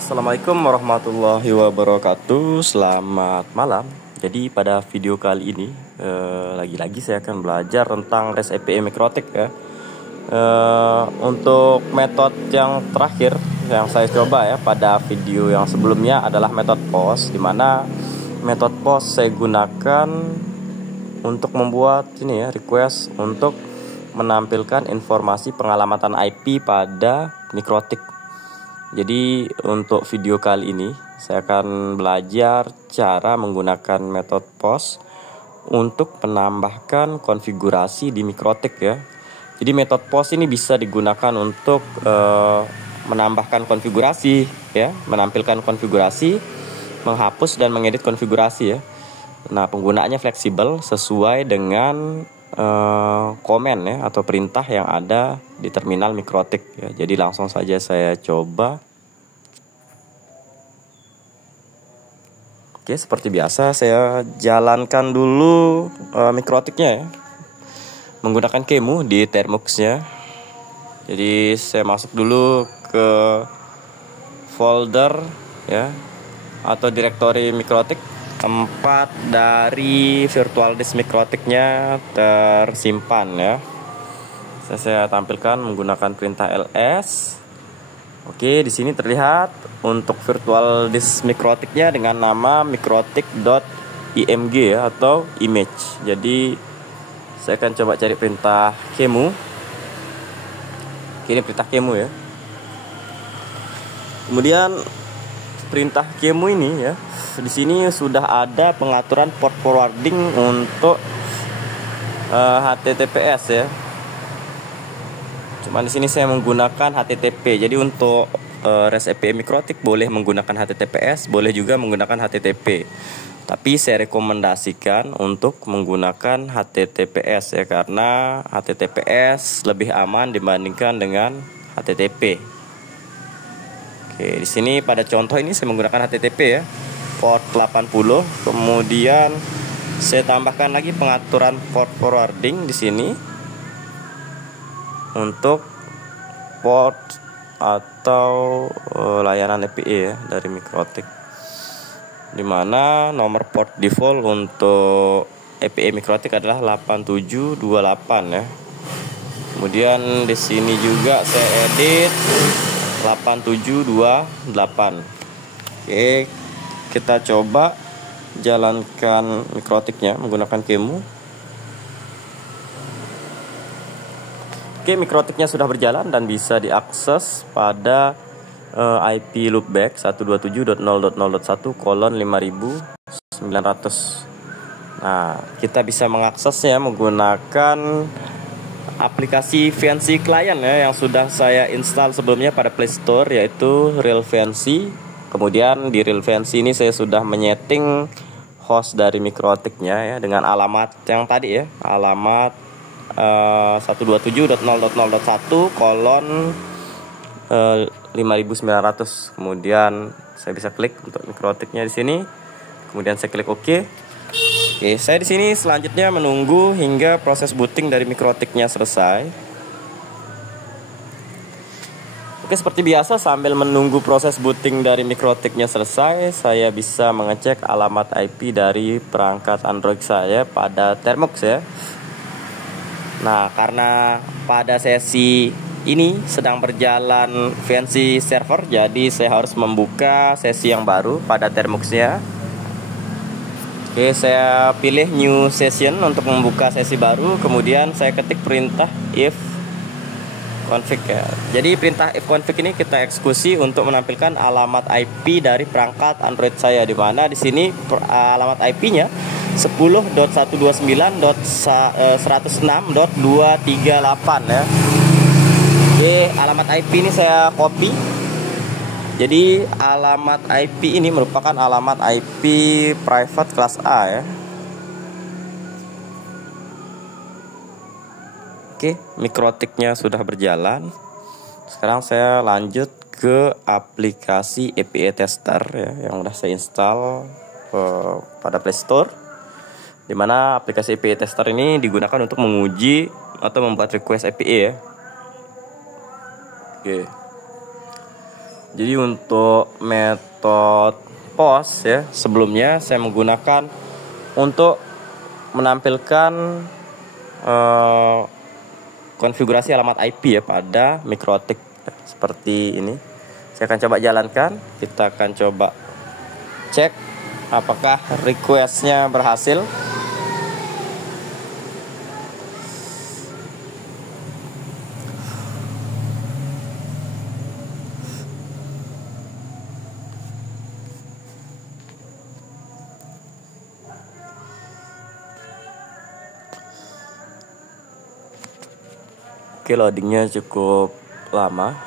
Assalamualaikum warahmatullahi wabarakatuh. Selamat malam. Jadi pada video kali ini lagi-lagi saya akan belajar tentang REST API Mikrotik ya. Untuk metode yang terakhir yang saya coba ya pada video yang sebelumnya adalah metode POST, dimana metode POST saya gunakan untuk membuat ini ya, request untuk menampilkan informasi pengalamatan IP pada Mikrotik. Jadi untuk video kali ini saya akan belajar cara menggunakan metode POST untuk menambahkan konfigurasi di Mikrotik ya. Jadi metode POST ini bisa digunakan untuk menambahkan konfigurasi ya, menampilkan konfigurasi, menghapus dan mengedit konfigurasi ya. Nah, penggunaannya fleksibel sesuai dengan komen ya atau perintah yang ada di terminal Mikrotik ya. Jadi langsung saja saya coba. Oke, seperti biasa saya jalankan dulu Mikrotiknya ya, menggunakan Qemu di Termux-nya. Jadi saya masuk dulu ke folder ya atau direktori Mikrotik, tempat dari virtual disk Mikrotiknya tersimpan ya. Saya tampilkan menggunakan perintah ls. Oke, di sini terlihat untuk virtual disk Mikrotiknya dengan nama mikrotik.img ya, atau image. Jadi saya akan coba cari perintah Qemu. Ini perintah Qemu ya. Kemudian perintah Qemu ini ya, di sini sudah ada pengaturan port forwarding untuk HTTPS ya. Cuman di sini saya menggunakan HTTP. Jadi untuk REST API Mikrotik boleh menggunakan HTTPS, boleh juga menggunakan HTTP. Tapi saya rekomendasikan untuk menggunakan HTTPS ya, karena HTTPS lebih aman dibandingkan dengan HTTP. Oke, di sini pada contoh ini saya menggunakan HTTP ya, port 80. Kemudian saya tambahkan lagi pengaturan port forwarding di sini untuk port atau layanan API ya dari Mikrotik, dimana nomor port default untuk API Mikrotik adalah 8728 ya. Kemudian di sini juga saya edit 8728. Oke, kita coba jalankan Mikrotiknya menggunakan Qemu. Oke, Mikrotiknya sudah berjalan dan bisa diakses pada IP loopback 127.0.0.1/5900. Nah, kita bisa mengaksesnya menggunakan aplikasi Fancy Client ya, yang sudah saya install sebelumnya pada Play Store, yaitu Real Fancy. Kemudian di Real Fancy ini saya sudah menyeting host dari Mikrotiknya ya dengan alamat yang tadi ya, alamat 127.0.0.1/5900. Kemudian saya bisa klik untuk Mikrotiknya di sini. Kemudian saya klik OK. Oke, saya di sini selanjutnya menunggu hingga proses booting dari Mikrotiknya selesai. Oke, seperti biasa sambil menunggu proses booting dari Mikrotiknya selesai, saya bisa mengecek alamat IP dari perangkat Android saya pada Termux ya. Nah, karena pada sesi ini sedang berjalan Fancy server, jadi saya harus membuka sesi yang baru pada Termux-nya. Oke, saya pilih new session untuk membuka sesi baru. Kemudian saya ketik perintah if config ya. Jadi perintah if config ini kita eksekusi untuk menampilkan alamat IP dari perangkat Android saya, di mana di sini alamat IP-nya 10.129.106.238 ya. Oke, alamat IP ini saya copy. Jadi alamat IP ini merupakan alamat IP private kelas A ya. Oke, Mikrotiknya sudah berjalan. Sekarang saya lanjut ke aplikasi API Tester ya, yang sudah saya install pada Play Store, dimana aplikasi API Tester ini digunakan untuk menguji atau membuat request API ya. Oke. Jadi untuk metode POS ya, sebelumnya saya menggunakan untuk menampilkan konfigurasi alamat IP ya pada MikroTik seperti ini. Saya akan coba jalankan. Kita akan coba cek apakah requestnya berhasil. Oke, loadingnya cukup lama.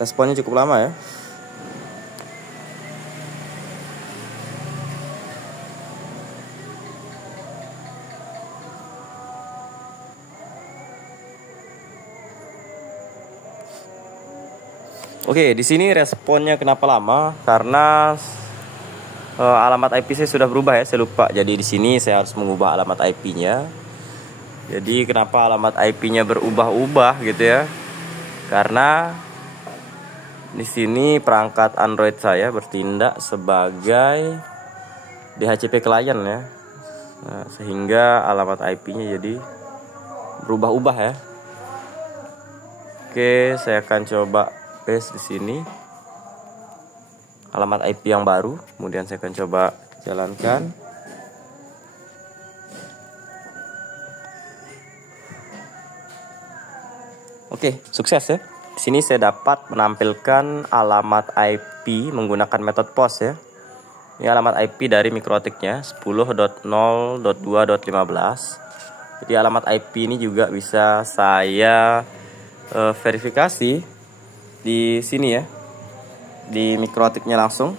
Responnya cukup lama ya. Oke, di sini responnya kenapa lama? Karena alamat IP saya sudah berubah ya, saya lupa. Jadi di sini saya harus mengubah alamat IP-nya. Jadi kenapa alamat IP-nya berubah-ubah gitu ya? Karena di sini perangkat Android saya bertindak sebagai DHCP client ya. Nah, sehingga alamat IP-nya jadi berubah-ubah ya. Oke, saya akan coba paste di sini alamat IP yang baru, kemudian saya akan coba jalankan. Oke, sukses ya. Di sini saya dapat menampilkan alamat IP menggunakan metode POS ya. Ini alamat IP dari MikroTiknya 10.0.2.15. Jadi alamat IP ini juga bisa saya verifikasi di sini ya, di MikroTiknya langsung.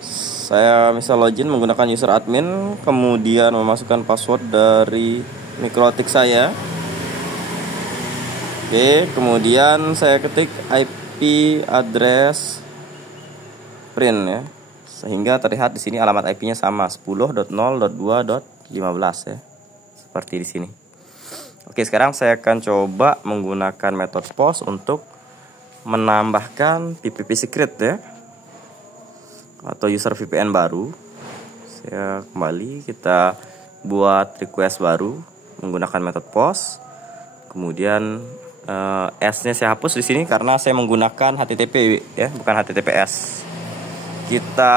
Saya misal login menggunakan user admin, kemudian memasukkan password dari MikroTik saya. Oke, kemudian saya ketik IP address print ya, sehingga terlihat di sini alamat IP-nya sama 10.0.2.15 ya, seperti di sini. Oke, sekarang saya akan coba menggunakan metode POS untuk menambahkan PPP secret ya, atau user VPN baru. Saya kembali, kita buat request baru menggunakan metode POS. Kemudian S-nya saya hapus di sini karena saya menggunakan HTTP ya, bukan HTTPS. Kita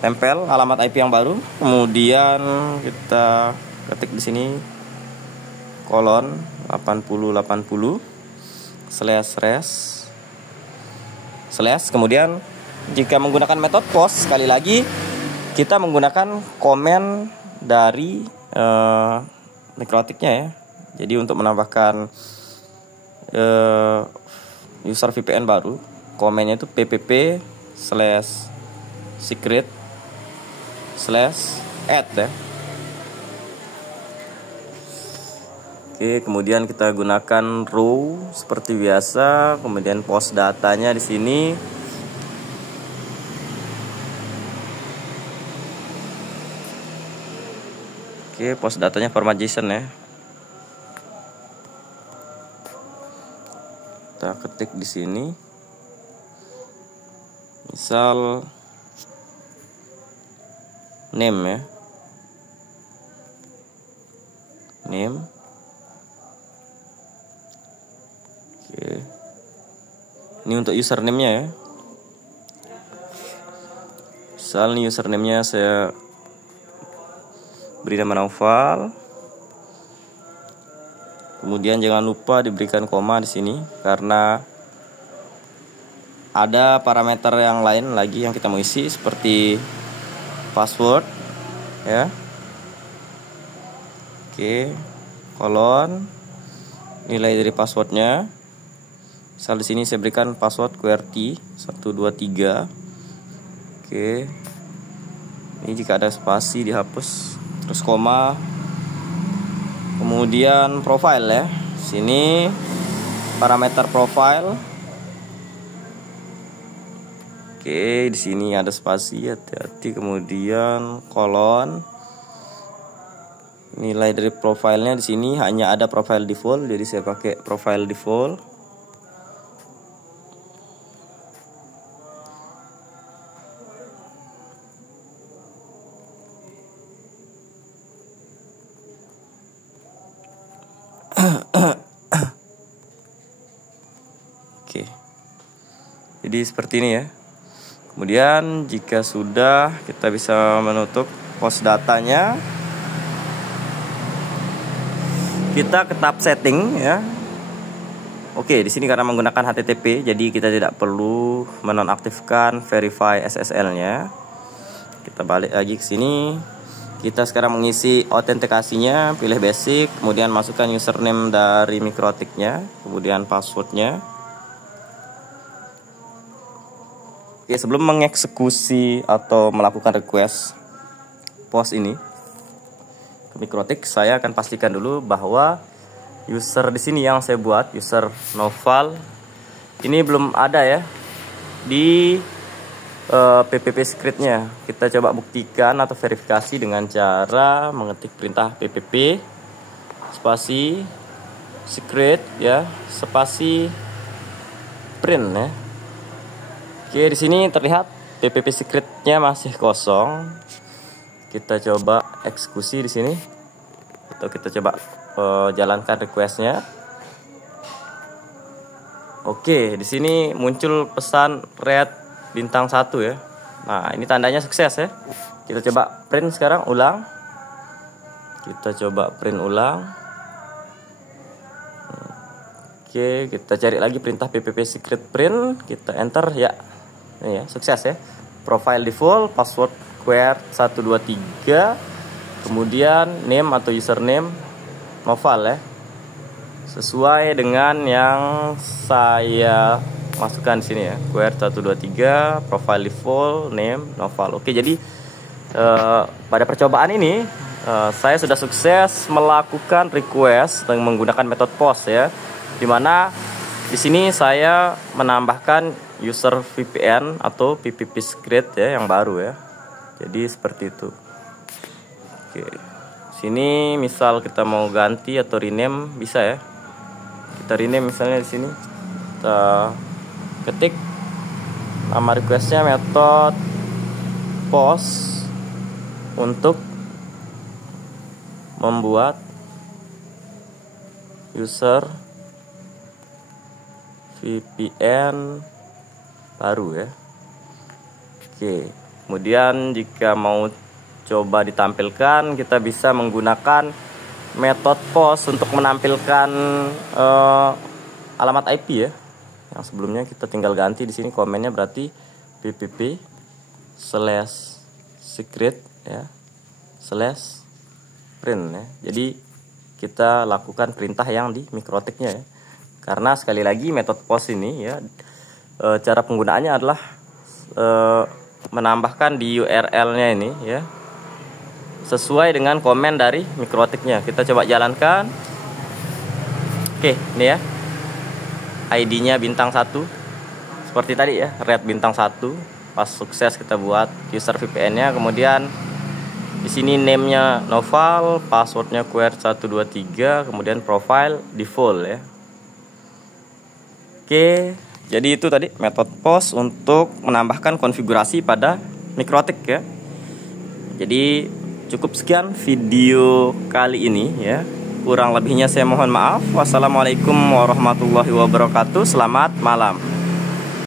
tempel alamat IP yang baru, kemudian kita ketik di sini kolon 8080 slash, kemudian jika menggunakan metode POS, sekali lagi kita menggunakan komen dari MikroTiknya ya. Jadi untuk menambahkan user VPN baru, komennya itu ppp/secret/add ya. Oke, kemudian kita gunakan row seperti biasa, kemudian post datanya di sini. Oke, post datanya format JSON ya. Kita ketik di sini. Misal name ya. Name. Oke. Ini untuk username-nya ya. Misal nih username-nya saya beri nama Naufal. Kemudian jangan lupa diberikan koma di sini karena ada parameter yang lain lagi yang kita mau isi seperti password ya. Oke, kolon nilai dari passwordnya. Misal di sini saya berikan password QWERTY 123. Oke. Ini jika ada spasi dihapus, terus koma. Kemudian profile ya. Sini parameter profile Oke, di sini ada spasi, hati-hati. Kemudian kolon. Nilai dari profilnya di sini hanya ada profile default, jadi saya pakai profile default. Oke. Jadi seperti ini ya. Kemudian jika sudah, kita bisa menutup post datanya. Kita ke tab setting ya. Oke, di sini karena menggunakan HTTP, jadi kita tidak perlu menonaktifkan verify SSL-nya. Kita balik lagi ke sini. Kita sekarang mengisi autentikasinya, pilih basic, kemudian masukkan username dari MikroTik-nya, kemudian passwordnya. Oke, sebelum mengeksekusi atau melakukan request post ini ke MikroTik, saya akan pastikan dulu bahwa user di sini yang saya buat, user Noval, ini belum ada ya di PPP script-nya. Kita coba buktikan atau verifikasi dengan cara mengetik perintah PPP spasi secret ya, spasi print ya. Oke, di sini terlihat PPP secret-nya masih kosong. Kita coba eksekusi di sini, atau kita coba jalankan requestnya. Oke, di sini muncul pesan red bintang 1 ya. Nah, ini tandanya sukses ya. Kita coba print sekarang ulang. Kita coba print ulang. Oke, kita cari lagi perintah PPP secret print. Kita enter ya. Ini ya, sukses ya. Profile default, password query 123, kemudian name atau username Noval ya, sesuai dengan yang saya masukkan di sini ya, query 123, profile default, name Noval. Oke, jadi pada percobaan ini saya sudah sukses melakukan request dengan menggunakan metode post ya, dimana di sini saya menambahkan user VPN atau PPP script ya yang baru ya. Jadi seperti itu. Oke. Sini misal kita mau ganti atau rename bisa ya. Kita rename misalnya di sini. Kita ketik nama requestnya metode post untuk membuat user VPN baru ya. Oke. Kemudian jika mau coba ditampilkan, kita bisa menggunakan metode post untuk menampilkan alamat IP ya. Yang sebelumnya kita tinggal ganti di sini komennya, berarti ppp/secret ya /print ya. Jadi kita lakukan perintah yang di MikroTik-nya ya. Karena sekali lagi metode post ini ya, cara penggunaannya adalah menambahkan di URL-nya ini ya, sesuai dengan komen dari MikroTik-nya. Kita coba jalankan. Oke, ini ya. ID-nya bintang 1. Seperti tadi ya, red bintang 1. Pas sukses kita buat user VPN-nya. Kemudian di sini name-nya Noval, password-nya query 123, kemudian profile default ya. Oke. Jadi itu tadi metode post untuk menambahkan konfigurasi pada MikroTik ya. Jadi cukup sekian video kali ini ya. Kurang lebihnya saya mohon maaf. Wassalamualaikum warahmatullahi wabarakatuh. Selamat malam.